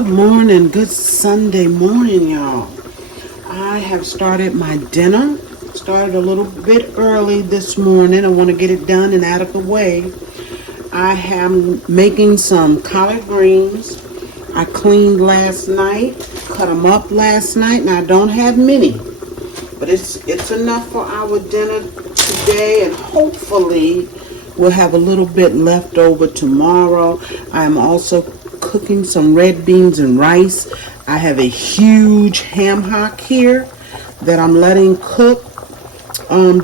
Good morning, good Sunday morning, y'all. I have started my dinner. Started a little bit early this morning. I want to get it done and out of the way. I am making some collard greens. I cleaned last night, cut them up last night, and I don't have many. But it's enough for our dinner today, and hopefully we'll have a little bit left over tomorrow. I am also cooking some red beans and rice. I have a huge ham hock here that I'm letting cook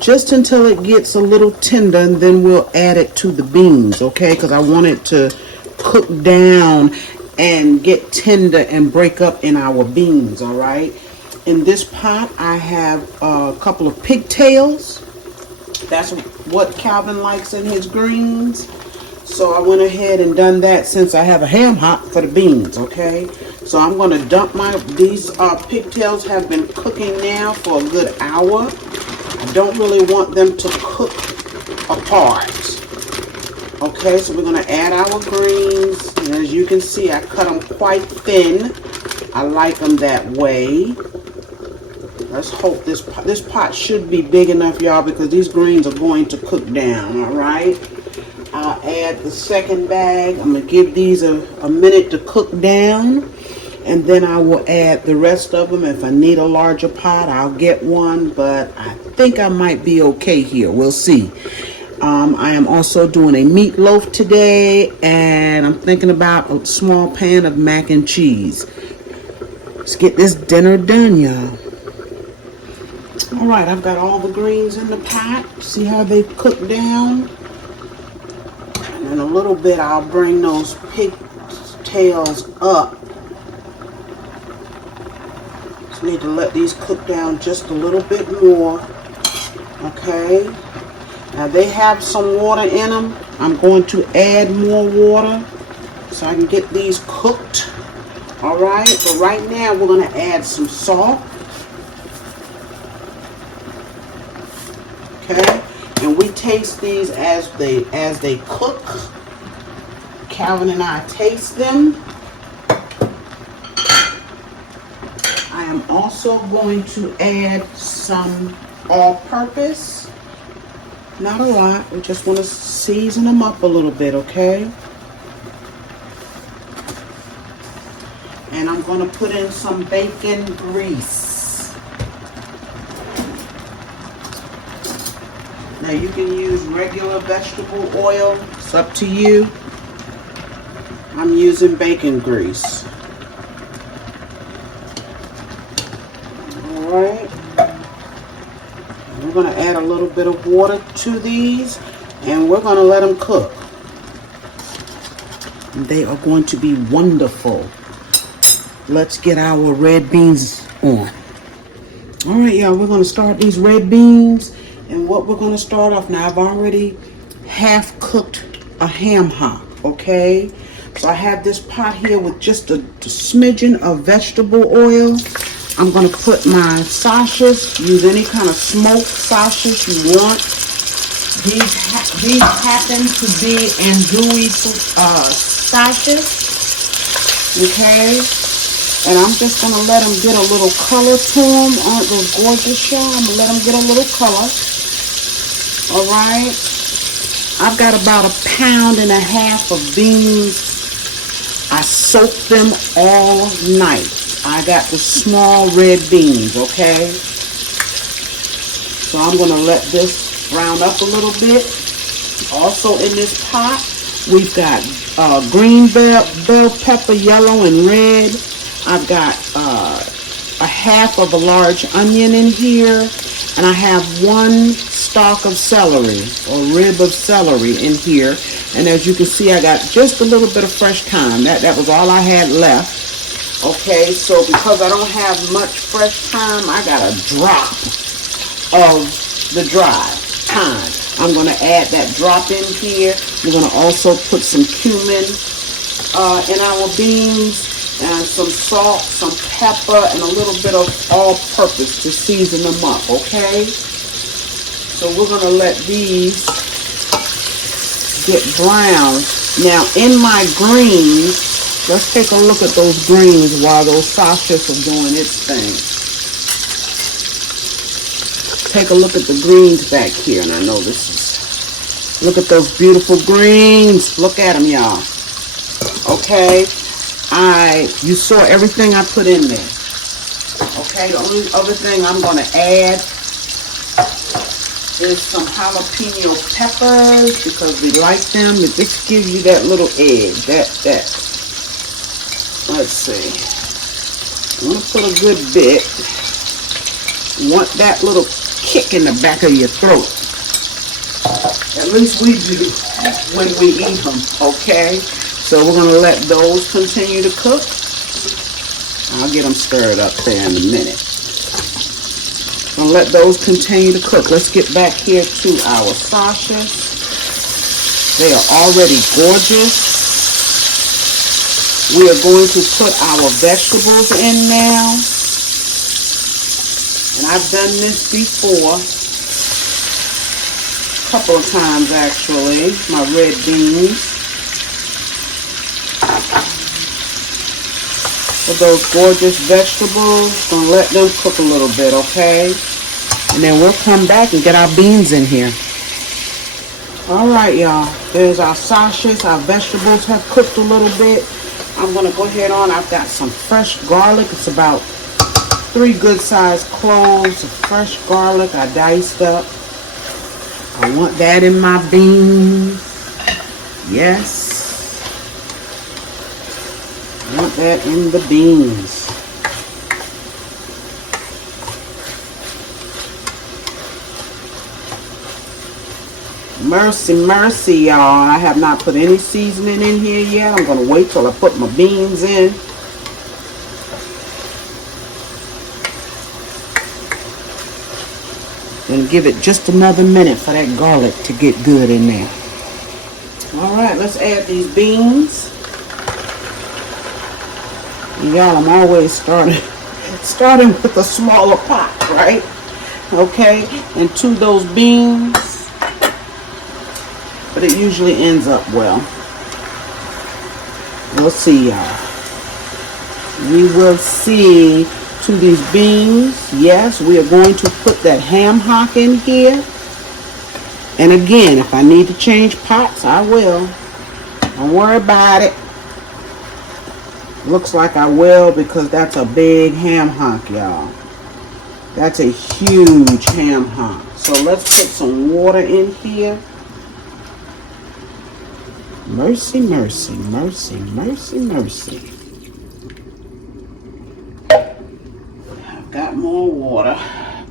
just until it gets a little tender, and then we'll add it to the beans, okay? Because I want it to cook down and get tender and break up in our beans, all right? In this pot, I have a couple of pigtails. That's what Calvin likes in his greens. So I went ahead and done that since I have a ham hock for the beans, okay? So I'm going to dump these pigtails have been cooking now for a good hour. I don't really want them to cook apart. Okay, so we're going to add our greens. And as you can see, I cut them quite thin. I like them that way. Let's hope this pot should be big enough, y'all, because these greens are going to cook down, all right? I'll add the second bag. I'm going to give these a minute to cook down, and then I will add the rest of them. If I need a larger pot, I'll get one, but I think I might be okay here. We'll see. I am also doing a meatloaf today, and I'm thinking about a small pan of mac and cheese. Let's get this dinner done, y'all. All right, I've got all the greens in the pot. See how they cook down? And in a little bit, I'll bring those pigtails up. Just need to let these cook down just a little bit more. Okay. Now they have some water in them. I'm going to add more water so I can get these cooked. All right. But right now, we're going to add some salt. Okay, and we taste these as they cook. Calvin and I taste them. I am also going to add some all-purpose. Not a lot. We just want to season them up a little bit, okay? And I'm going to put in some bacon grease. Now you can use regular vegetable oil. It's up to you. I'm using bacon grease. Alright. We're going to add a little bit of water to these, and we're going to let them cook. They are going to be wonderful. Let's get our red beans on. Alright, y'all, we're going to start these red beans. And what we're going to start off now, I've already half cooked a ham hock, okay? So I have this pot here with just a smidgen of vegetable oil. I'm going to put my sausages. Use any kind of smoked sausage you want. These happen to be andouille sausages, okay? And I'm just going to let them get a little color to them. Aren't those gorgeous, y'all? I'm going to let them get a little color. All right. I've got about 1.5 pounds of beans. I soaked them all night. I got the small red beans, okay? So I'm going to let this brown up a little bit. Also in this pot, we've got green bell pepper, yellow and red. I've got a half of a large onion in here, and I have 1 stalk of celery or rib of celery in here. And as you can see, I got just a little bit of fresh thyme. That was all I had left. Okay, so because I don't have much fresh thyme, I got a drop of the dry thyme. I'm going to add that drop in here. We're going to also put some cumin in our beans. And some salt, some pepper, and a little bit of all-purpose to season them up, okay? So we're going to let these get brown. Now, in my greens, Let's take a look at those greens while those sausages are doing its thing. Take a look at the greens back here, and I know this is, look at those beautiful greens. Look at them, y'all. Okay, you saw everything I put in there. Okay, the only other thing I'm going to add is some jalapeno peppers because we like them. It just gives you that little edge. Let's see. I'm going to put a good bit. You want that little kick in the back of your throat. At least we do when we eat them, okay? So we're going to let those continue to cook. I'll get them stirred up there in a minute. I'm going to let those continue to cook. Let's get back here to our sausages. They are already gorgeous. We are going to put our vegetables in now. And I've done this before. A couple of times actually. My red beans. With those gorgeous vegetables. Gonna let them cook a little bit, okay? And then we'll come back and get our beans in here. Alright, y'all. There's our sausages. Our vegetables have cooked a little bit. I'm gonna go ahead on. I've got some fresh garlic. It's about 3 good sized cloves of fresh garlic I diced up. I want that in my beans. Yes. I want that in the beans. Mercy, mercy, y'all. I have not put any seasoning in here yet. I'm going to wait till I put my beans in. And give it just another minute for that garlic to get good in there. Alright, let's add these beans. Y'all, I'm always starting with a smaller pot, right? Okay, and to those beans. But it usually ends up well. We'll see, y'all. We will see. To these beans, yes, we are going to put that ham hock in here. And again, if I need to change pots, I will. Don't worry about it. Looks like I will because that's a big ham hock, y'all. That's a huge ham hock. So let's put some water in here. Mercy, mercy, mercy, mercy, mercy. Got more water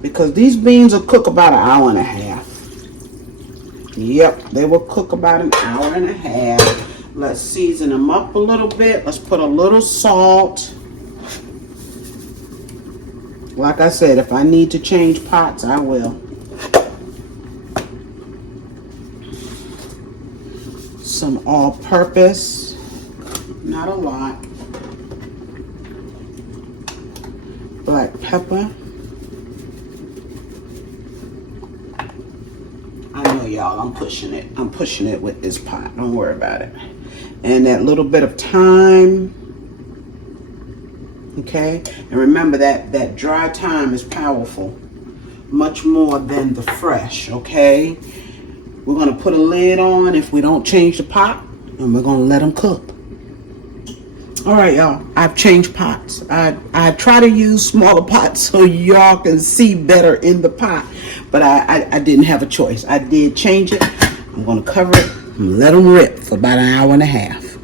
because these beans will cook about 1.5 hours. Yep, they will cook about 1.5 hours. Let's season them up a little bit. Let's put a little salt. Like I said, if I need to change pots, I will. Some all-purpose, not a lot. Black pepper. I know, y'all, I'm pushing it. I'm pushing it with this pot. Don't worry about it. And that little bit of thyme. Okay? And remember that dry thyme is powerful. Much more than the fresh, okay? We're going to put a lid on if we don't change the pot. And we're going to let them cook. All right, y'all, I've changed pots. I try to use smaller pots so y'all can see better in the pot, but I didn't have a choice. I did change it. I'm going to cover it and let them rip for about 1.5 hours.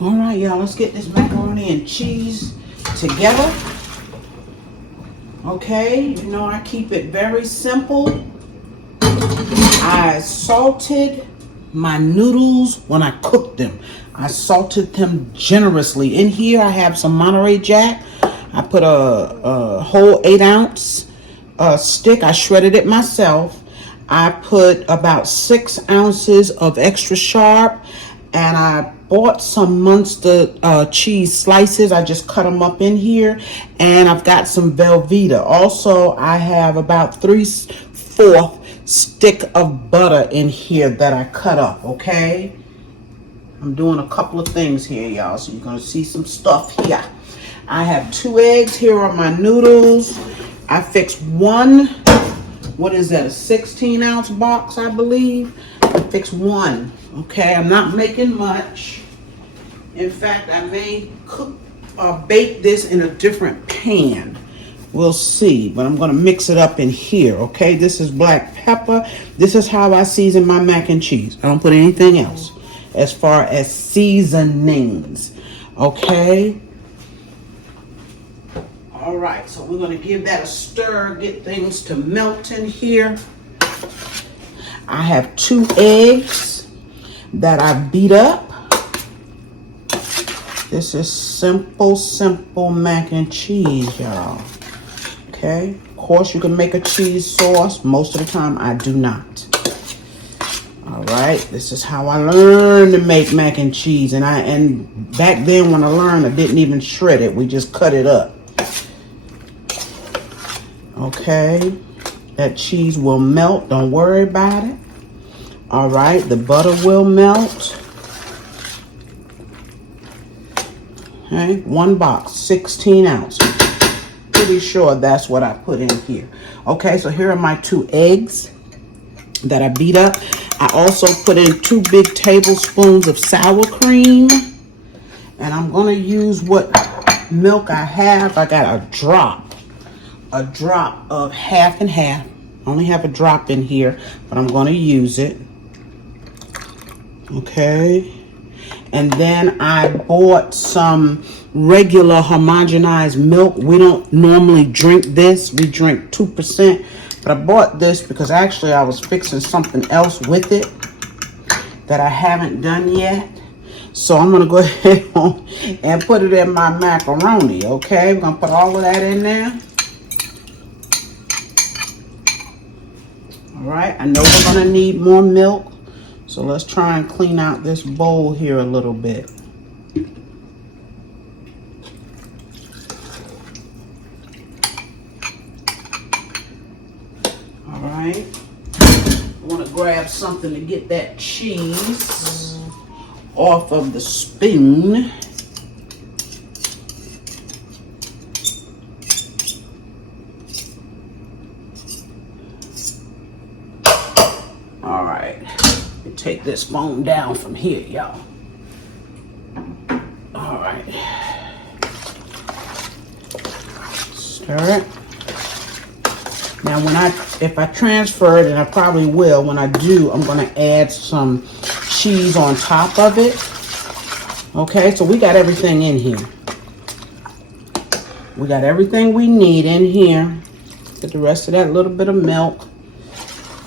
All right, y'all, let's get this macaroni and cheese together. Okay, you know I keep it very simple. I salted my noodles when I cooked them. I salted them generously. In here I have some Monterey Jack. I put a whole 8-ounce stick. I shredded it myself. I put about 6 ounces of extra sharp, and I bought some Munster cheese slices. I just cut them up in here, and I've got some Velveeta. Also, I have about 3/4 stick of butter in here that I cut up, okay? I'm doing a couple of things here, y'all, so you're gonna see some stuff here. I have 2 eggs. Here are my noodles. I fixed one, what is that, a 16-ounce box, I believe. I fixed one, okay? I'm not making much. In fact, I may cook or bake this in a different pan. We'll see, but I'm gonna mix it up in here, okay? This is black pepper. This is how I season my mac and cheese. I don't put anything else as far as seasonings, okay? All right, so we're gonna give that a stir, get things to melt in here. I have 2 eggs that I beat up. This is simple mac and cheese, y'all. Okay, of course you can make a cheese sauce. Most of the time I do not. All right, this is how I learned to make mac and cheese. And back then when I learned, I didn't even shred it. We just cut it up. Okay, that cheese will melt. Don't worry about it. All right, the butter will melt. Okay, 1 box, 16 ounces. Pretty sure that's what I put in here. Okay, so here are my 2 eggs that I beat up. I also put in 2 big tablespoons of sour cream. And I'm gonna use what milk I have. I got a drop of half and half. I only have a drop in here, but I'm gonna use it. Okay. And then I bought some regular homogenized milk. We don't normally drink this. We drink 2%. But I bought this because actually I was fixing something else with it that I haven't done yet. So I'm going to go ahead and put it in my macaroni, okay? We're going to put all of that in there. All right. I know we're going to need more milk. So let's try and clean out this bowl here a little bit. All right. I want to grab something to get that cheese off of the spoon. All right. Take this phone down from here, y'all. All right. Stir it. Now, if I transfer it, and I probably will, when I do, I'm going to add some cheese on top of it. Okay, so we got everything in here. We got everything we need in here. Get the rest of that little bit of milk.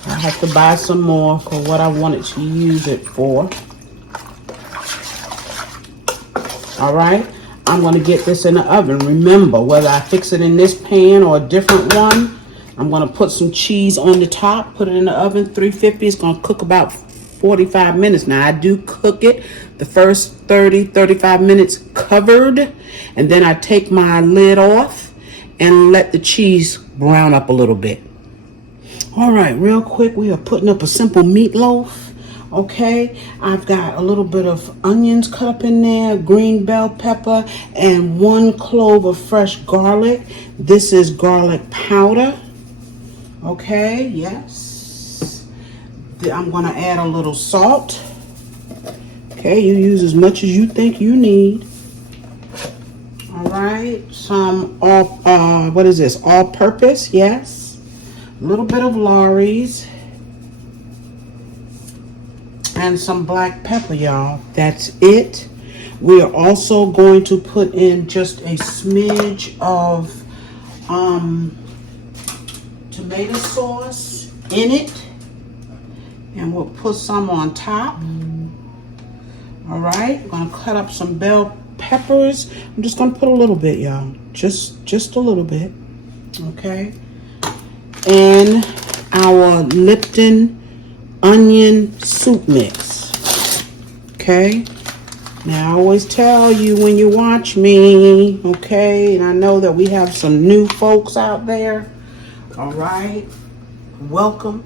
I have to buy some more for what I wanted to use it for. All right, I'm going to get this in the oven. Remember, whether I fix it in this pan or a different one, I'm going to put some cheese on the top, put it in the oven, 350. It's going to cook about 45 minutes. Now, I do cook it the first 30, 35 minutes covered, and then I take my lid off and let the cheese brown up a little bit. All right, real quick, we are putting up a simple meatloaf, okay? I've got a little bit of onions cut up in there, green bell pepper, and 1 clove of fresh garlic. This is garlic powder, okay? Yes. I'm gonna add a little salt. Okay, you use as much as you think you need. All right, some what is this? All-purpose, yes. A little bit of Lawry's and some black pepper, y'all. That's it. We are also going to put in just a smidge of tomato sauce in it, and we'll put some on top. All right, I'm gonna cut up some bell peppers. I'm just gonna put a little bit, y'all. Just a little bit, okay? And our Lipton onion soup mix. Okay? Now, I always tell you when you watch me, okay? And I know that we have some new folks out there. All right? Welcome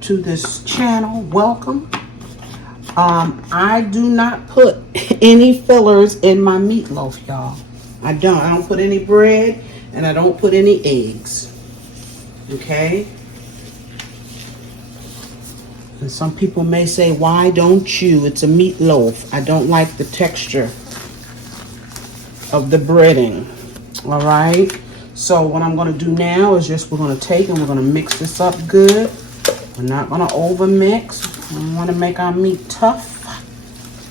to this channel. Welcome. I do not put any fillers in my meatloaf, y'all. I don't put any bread, and I don't put any eggs. Okay? And some people may say, why don't you? It's a meatloaf. I don't like the texture of the breading. All right? So what I'm going to do now is just we're going to take and we're going to mix this up good. We're not going to over mix. We want to make our meat tough.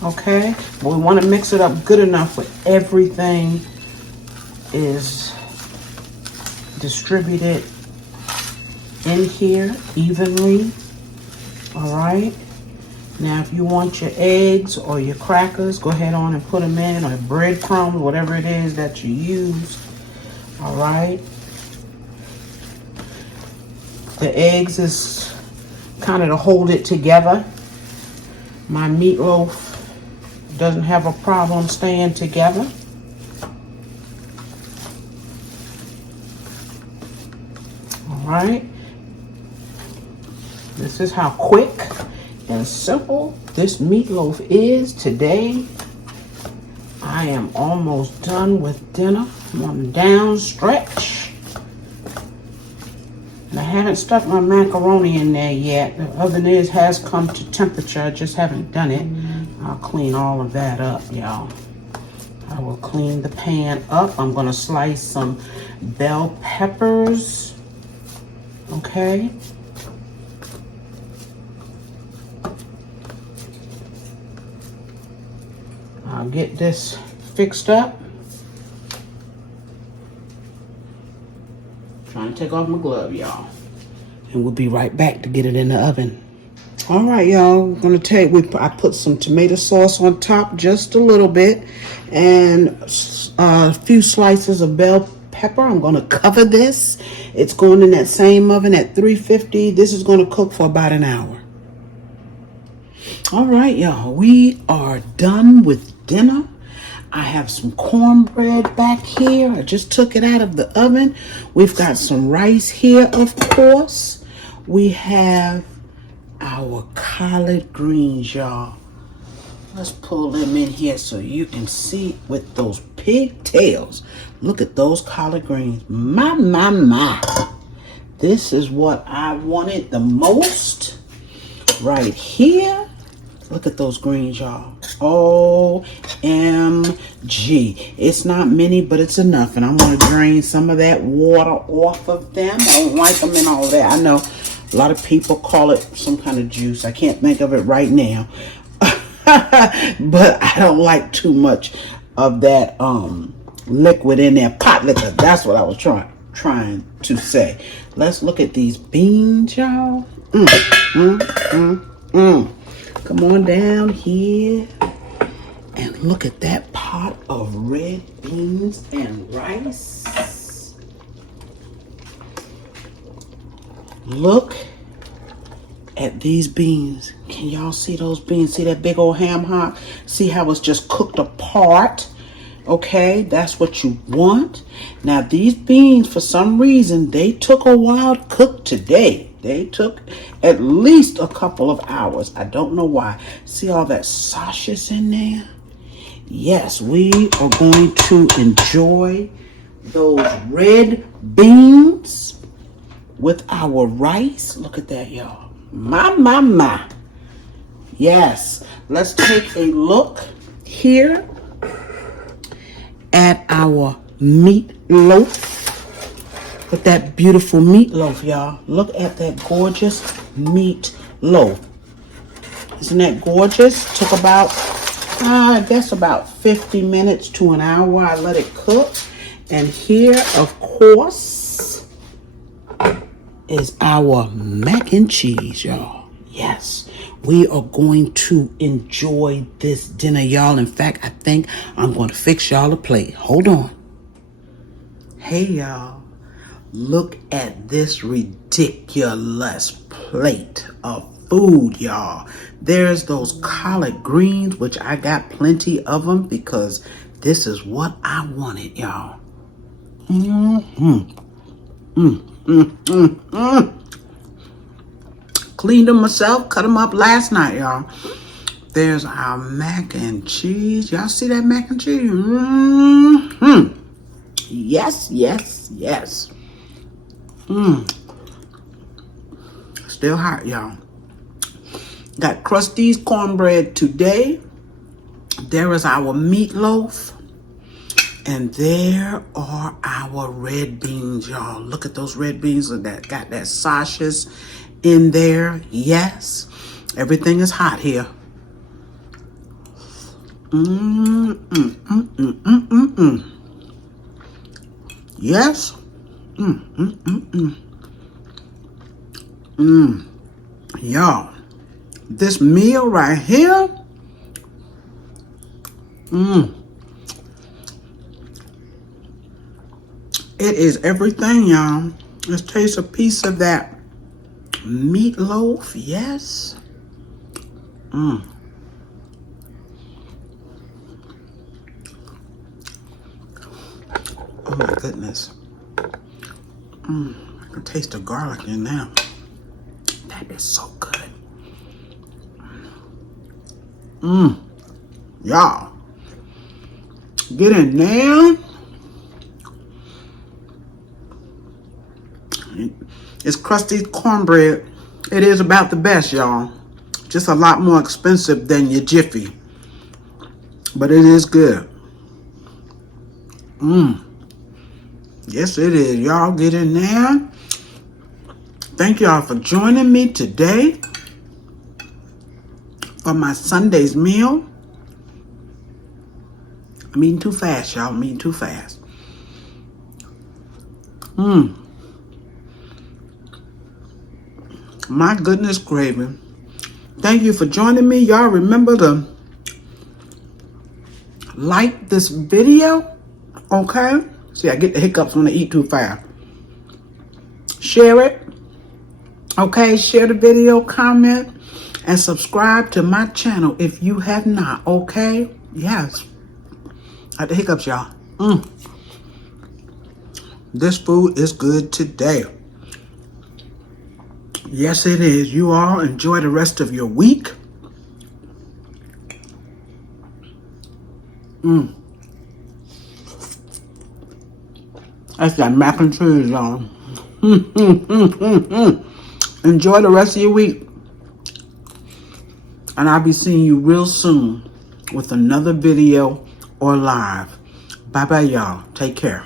Okay? But we want to mix it up good enough where everything is distributed in here evenly. All right? Now, if you want your eggs or your crackers, go ahead on and put them in, or breadcrumbs, whatever it is that you use. All right? The eggs is kind of to hold it together. My meatloaf doesn't have a problem staying together. All right. This is how quick and simple this meatloaf is today. I am almost done with dinner. I'm on the down stretch. And I haven't stuck my macaroni in there yet. The oven has come to temperature. I just haven't done it. I'll clean all of that up, y'all. I will clean the pan up. I'm going to slice some bell peppers. Okay. I'll get this fixed up. Trying to take off my glove, y'all. And we'll be right back to get it in the oven. All right, y'all. We're gonna take. I put some tomato sauce on top, just a little bit, and a few slices of bell pepper. I'm gonna cover this. It's going in that same oven at 350. This is gonna cook for about an hour. All right, y'all. We are done with dinner. I have some cornbread back here. I just took it out of the oven. We've got some rice here, of course. We have our collard greens, y'all. Let's pull them in here so you can see with those pigtails. Look at those collard greens. My. This is what I wanted the most right here. Look at those greens, y'all. OMG. It's not many, but it's enough. And I'm going to drain some of that water off of them. I don't like them and all that. I know a lot of people call it some kind of juice. I can't think of it right now. But I don't like too much of that liquid in there. Pot liquor. That's what I was trying to say. Let's look at these beans, y'all. Come on down here and look at that pot of red beans and rice. Look at these beans. Can y'all see those beans? See that big old ham hock? See how it's just cooked apart? Okay, that's what you want. Now these beans, for some reason, they took a while to cook today. They took at least a couple of hours. I don't know why. See all that sausage in there? Yes, we are going to enjoy those red beans with our rice. Look at that, y'all. My. Yes, let's take a look here at our meatloaf. With that beautiful meatloaf, y'all. Look at that gorgeous meatloaf. Isn't that gorgeous? Took about, I guess about 50 minutes to an hour. I let it cook. And here, of course, is our mac and cheese, y'all. Yes, we are going to enjoy this dinner, y'all. In fact, I think I'm going to fix y'all a plate. Hold on. Hey, y'all. Look at this ridiculous plate of food, y'all. There's those collard greens, which I got plenty of them because this is what I wanted, y'all. Cleaned them myself, cut them up last night, y'all. there's our mac and cheese. Y'all see that mac and cheese? Mm-hmm. Yes, yes, yes. Still hot, y'all. Got Krusty's cornbread today. There is our meatloaf. And there are our red beans, y'all. Look at those red beans that got that sausages in there. Yes. Everything is hot here. Yes. Y'all, this meal right here. It is everything, y'all. Let's taste a piece of that meatloaf. Yes. Oh my goodness. I can taste the garlic in there. That is so good. Y'all, get in there. It's Krusty's cornbread. It is about the best, y'all. Just a lot more expensive than your Jiffy. But it is good. Yes, it is. Y'all get in there. Thank y'all for joining me today for my Sunday's meal. I'm eating too fast, y'all. I'm eating too fast. My goodness gravy. Thank you for joining me. Y'all remember to like this video. Okay? See, I get the hiccups when I eat too fast. Share it. Okay? Share the video, comment, and subscribe to my channel if you have not. Okay? Yes. I had the hiccups, y'all. This food is good today. Yes, it is. You all enjoy the rest of your week. That's that mac and cheese, y'all. Enjoy the rest of your week. And I'll be seeing you real soon with another video or live. Bye-bye, y'all. Take care.